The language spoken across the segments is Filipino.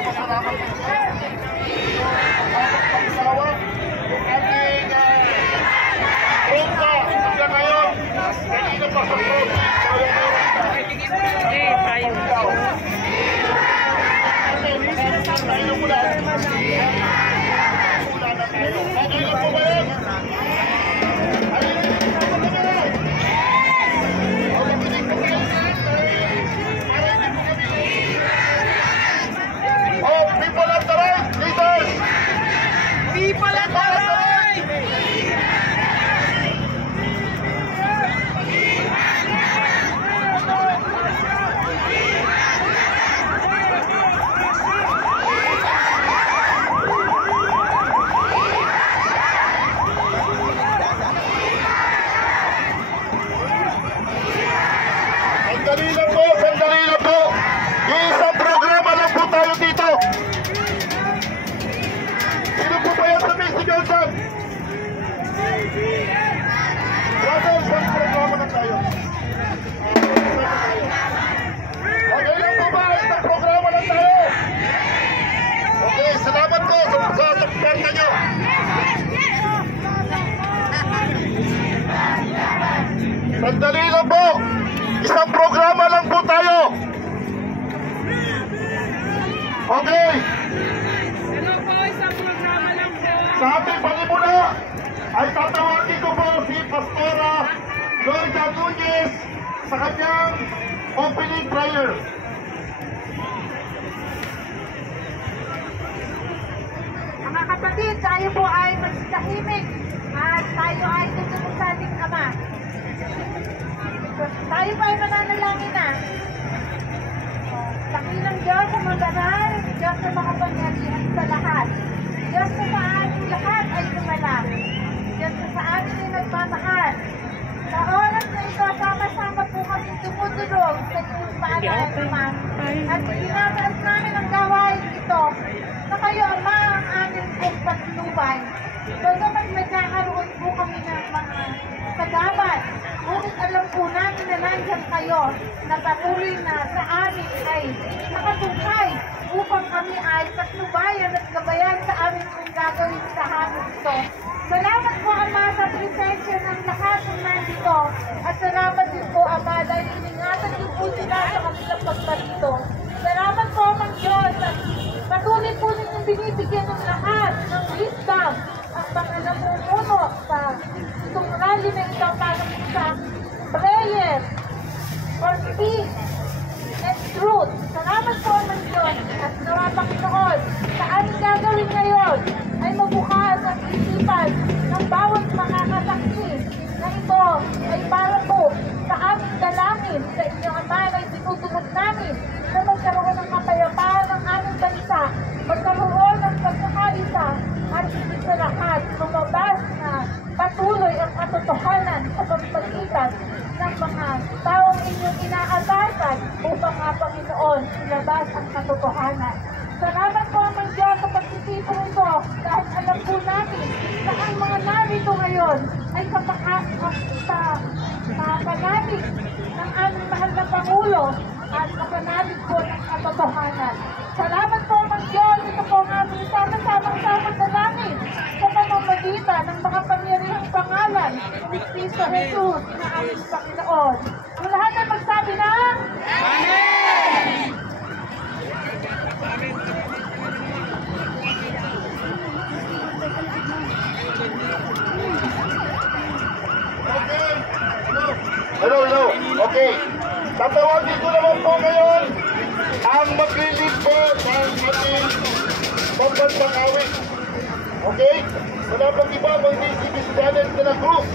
Napapasalamat po sa pagkakalawa. Yung ating trompa hanggang ngayon. Kanina pa sa trophy. Tayo mula. Mula na tayo. Okay lang po ba yun? Oh, people at the right, leaders! People at the right! Sandali lang po! Isang programa lang po tayo dito! Sino po ba yan sa Mr. Johnson? Brother, isang programa lang tayo. Okay lang po ba? Isang programa lang tayo. Okay, salamat po sa pagkakasya nyo. Sandali lang po! Isang programa lang po tayo. Okay. Hello po, isang programa lang po. Sa ating panimula ay tatawagin ko po si Pastora Gloria Nunez sa kanyang opening prayer. Mga kapatid, tayo po ay magtahimik at tayo ay tutunod sa ating Ama. Tayo pa ay mananalangin na. Dakilang Diyos sa mag-aral, Diyos na makapangyarihan sa lahat. Diyos na sa ating lahat ay tumalak. Diyos na sa ating ay nagmamahal. Sa oras na ito, sama-sama po kami tumutulog sa iyong paalala naman. At tinataas namin ang gawain ito na kayo, Ama, ang aming pong patnubay. Bagamat nagkakaroon po kami ng mga kagabat, ngunit alam po namin na nandiyan kayo na patuloy na sa amin ay nakatungkay upang kami ay patnubayan at gabayan sa amin kung gagawin sa hangin ito. Salamat po, Ama, sa presensya ng lahat ng nandito. At salamat din po, Ama, dahil iningatan din po sila sa kanilang pagparito. Salamat po, Mang Diyos, at patuloy po ninyong binibigyan ng lahat ng wisdom at mga namumuno sa itong rally na ito para sa prayer for peace and truth. Salamat po, Mang Diyos, at nawa, Panginoon, sa aming gagawin ngayon ay mabukas ang isipan ng bawat makakasaksi na ito ay para po sa aming dalangin sa inyong Ama na itinutunod namin na magkaroon ng kapayapaan ng aming bansa, magkaroon ng pagkakaisa at higit sa lahat, lumabas na patuloy ang katotohanan sa pagpagitan ng mga taong inyong inaatasan upang nga, Panginoon, ilabas ang katotohanan. Salamat po, Mang Diyos, sa pagtitipong ito dahil alam po natin na ang mga narito ngayon ay sa pananalig ng aming mahal na Pangulo at kapanabig po ng katotohanan. Salamat po, Mang Diyos, ito po ang aming sama-samang dalangin sa pamamagitan ng makapangyarihang pangalan ni Cristo Jesus na aming Panginoon. Ang lahat ay magsabi na Amen! Hello. Okay. Tatawagin ko naman po ngayon ang maglilid po ng ating pambansang awit. Okay? Wala pang iba, mag-DC Bisbanes de la Cruz.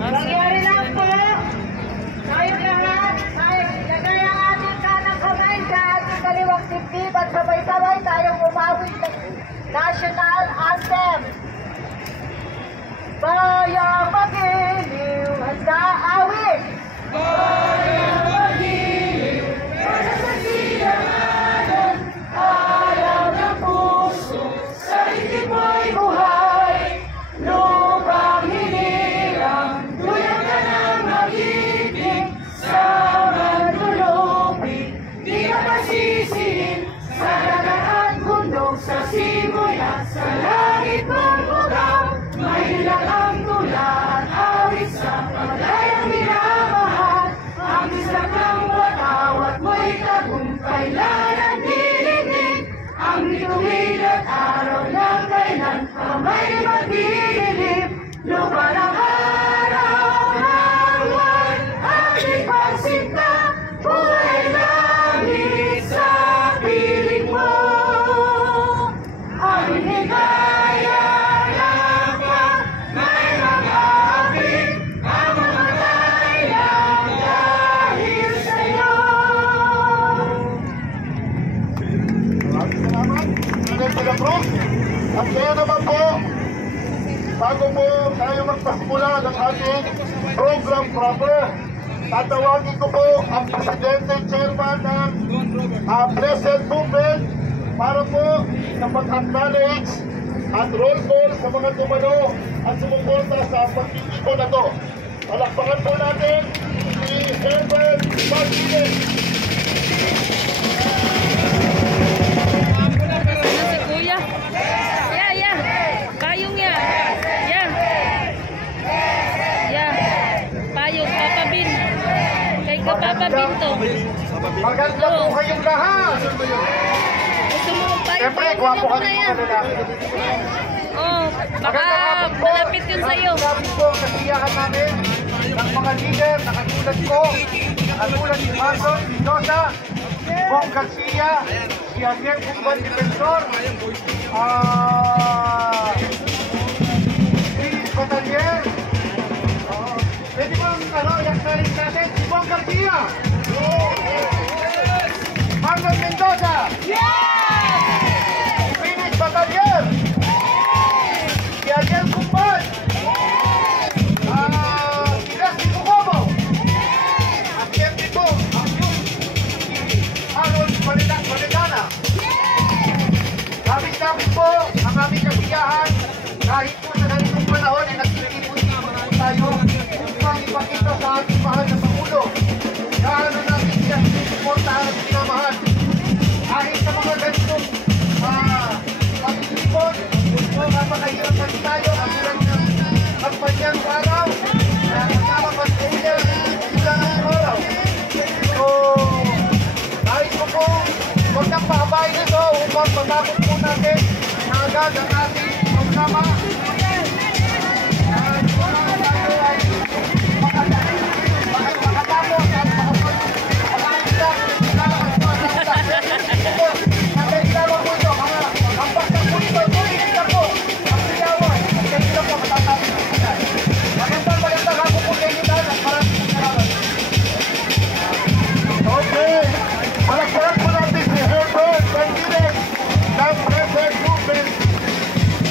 Nangyari lang po, tayo lahat ay lagay ang ating kanang kamay sa ating kaliwang dibdib at sabay-sabay tayong umawit ng national anthem. Bayang magiliw, handa awit! Bayang magiliw, para sa silanganan, ayaw ng puso, sa isip mo'y buhay. Lupang hinirang, tuyang ka ng mag-ibig, sa manlulupig, the group. At kaya naman po, bago po tayo magpasimula ng ating program proper, tatawagin ko po ang Presidente Chairman ng Blessed Movement para po sa pag-acknowledge at roll call sa mga tumano at sumuporta sa pagtitipon na to. Palakpakan po natin si Herbert Martinez. Si Kuya. Ya. Payong ya. Ya. Payong, Papa Bin. Kay ka Papa Bin to. Maganda po kayong lahat. Gusto mo magpayong? Siyempre, gwapo kami mga lalaki. Oh, baka malapit yun sa'yo. Sabi po, kasiyahan namin ng mga leader na katulad ko, katulad ni Marcos Mendoza, Bong Garcia, si Ariel Cumban Defensor, Lilis Batalier, pwede mo yaksarin natin si Bong Garcia, Marcos Mendoza, Lilis Batalier, si Ariel Cumban, Kapit po ang aming kasiyahan kahit po sa ganitong panahon ay nagtitipon-tipon po tayo upang ipakita sa ating mahal na Pangulo na ano natin siya sinusuportahan at sinamahan. Kahit sa mga ganitong pagtitipon, kung napakahirap pa tayo ang ilang kampanyang araw na kasama pa sa uya ilang araw. So, kahit po huwag nang pahabain ito upang matapos po natin na agad ang ating programa. At kung tayo ay makatapos at makapagpapakita nakakilala po ito, mga kampasang po ito, tuloy-kita po ang sigawan at kanila po matatapos po sila. Magandang ako po kayo at maraming salamat. Okay, malagparan po natin si Herbert Martinez ng Blessed Movement.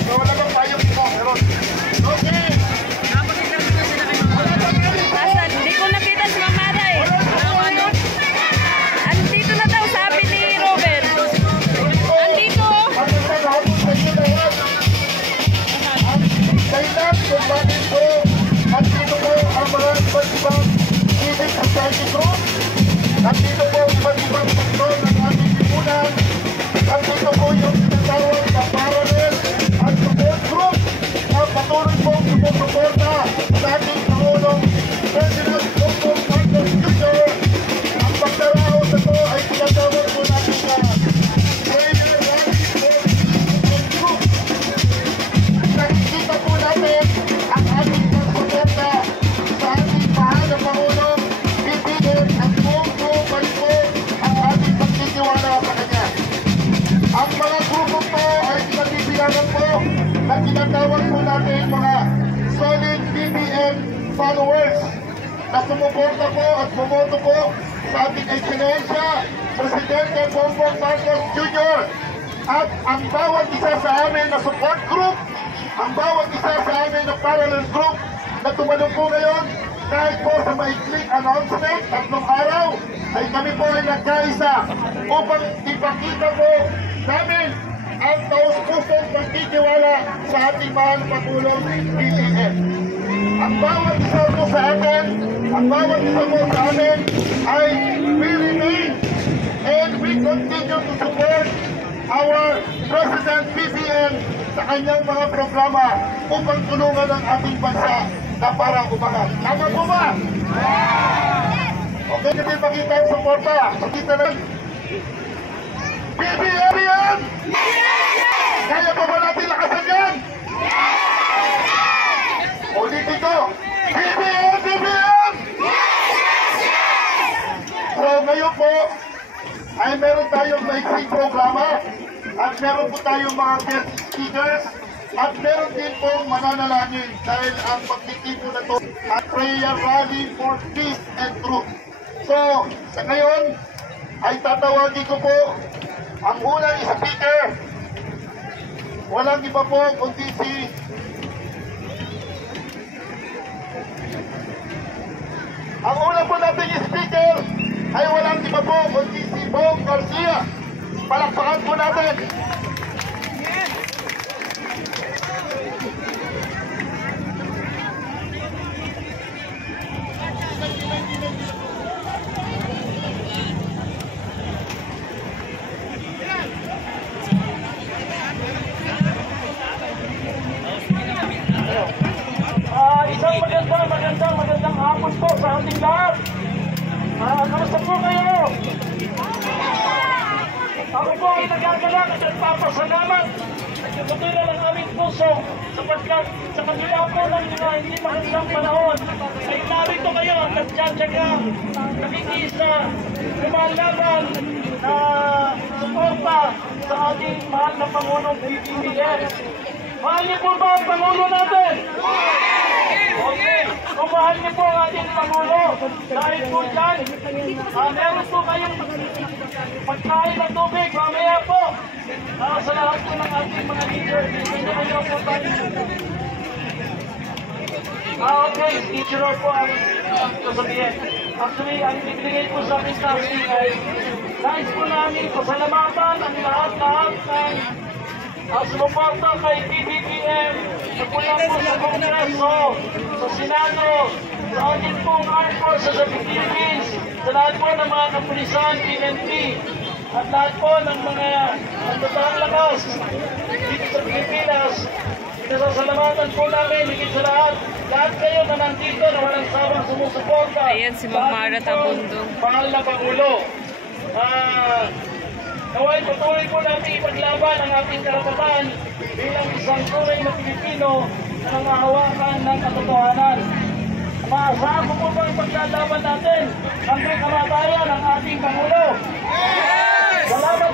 So wala bang payong ito, meron. Okay. Asan? Hindi ko nakita si Mamara eh. Ano? Andito na daw, sabi ni Robert. Andito oh. Magandang hapon sa inyo lahat. Ang kailan kung bakit po andito po ang mga iba't-ibang civic society group. Nandito po iba't ibang sektor ng ating lipunan. Nandito po yung tinatawag na parallel at support group na patuloy pong sumusuporta sa ating Pangulong President Bongbong Marcos Jr. Ang pagdaraos na ito ay tinatawag po natin na Prayer Rally for Support Group. Nakikita po natin ang ating pagsuporta sa ating mahal na Pangulong bibigyan at buong balik ang ating pagtitiwala sa kanya. Ang mga grupo po ay pinagbibilangan po na tinatawag po natin mga solid BBM followers na sumuporta po at bumoto po sa ating Ekscelensya Presidente Bongbong Marcos Jr. At ang bawat isa sa amin na support group, ang bawat isa sa amin na parallel group na tumanong po ngayon, kahit po sa maikling announcement, 3 araw, ay kami po ay nagkaisa upang ipakita po namin ang taus-pusong pagtitiwala sa ating mahal Pangulong BBM. Ang bawat isa po sa atin, ang bawat isa po sa amin ay we remain and we continue to support our President BBM sa kanyang mga programa upang tulungan ang ating bansa na parang umangat. Tama po ba? Okay, hindi makita ang suporta. Makita na. BBM yan! Kaya pa ba natin lakasan yan? Ulitin ko. BBM! BBM! So ngayon po ay meron tayong maiksing programa at meron po tayong mga guest speakers at meron din pong mananalangin dahil ang pagtitipon na ito at prayer rally for peace and truth. So, sa ngayon ay tatawagin ko po ang unang speaker walang iba po kundi si ang una po nating speaker ay walang iba po kundi si Bong Garcia. Palakpakan po natin. Isang magandang hapon po sa ating lahat. Kamusta po kayo? Ako po ay nagagalak at nagpapasalamat at katulad ng aming puso sapagkat sa kanila po ng hindi magandang panahon ay narito kayo at nagtsatsagang nakikiisa, lumalaban na suporta sa ating mahal na Pangulong PBBM. Mahal niyo po ba ang Pangulo natin? Okay, kung mahal niyo po ang ating Pangulo, dahil po dyan, meron po kayong pagkain ng tubig, mamaya po, sa lahat po ng ating mga leader, hindi kayo po tayo. Okay, teacher po ang sasabihin. Actually, ang ibigay po sa aking tasking ay nais po namin pasalamatan ang lahat-lahat ng sumuporta kay PBBM na mula po sa Kongreso, sa Senado, sa ating pong Armed Forces of the Philippines, sa lahat po ng mga kapulisan, PNP, at lahat po ng mga totoong lakas dito sa Pilipinas. Pinasasalamatan po namin, higit sa lahat kayo na nandito na walang sawang sumusuporta. Ayan si Ma'am Mara Tabundong. Mahal na Pangulo. Naway patuloy po natin ipaglaban ang ating karapatan bilang isang tunay na Pilipino na nangahawakan ng katotohanan. Maasahan ko po bang ipaglalaban natin hanggang kamatayan ng ating Pangulo. Salamat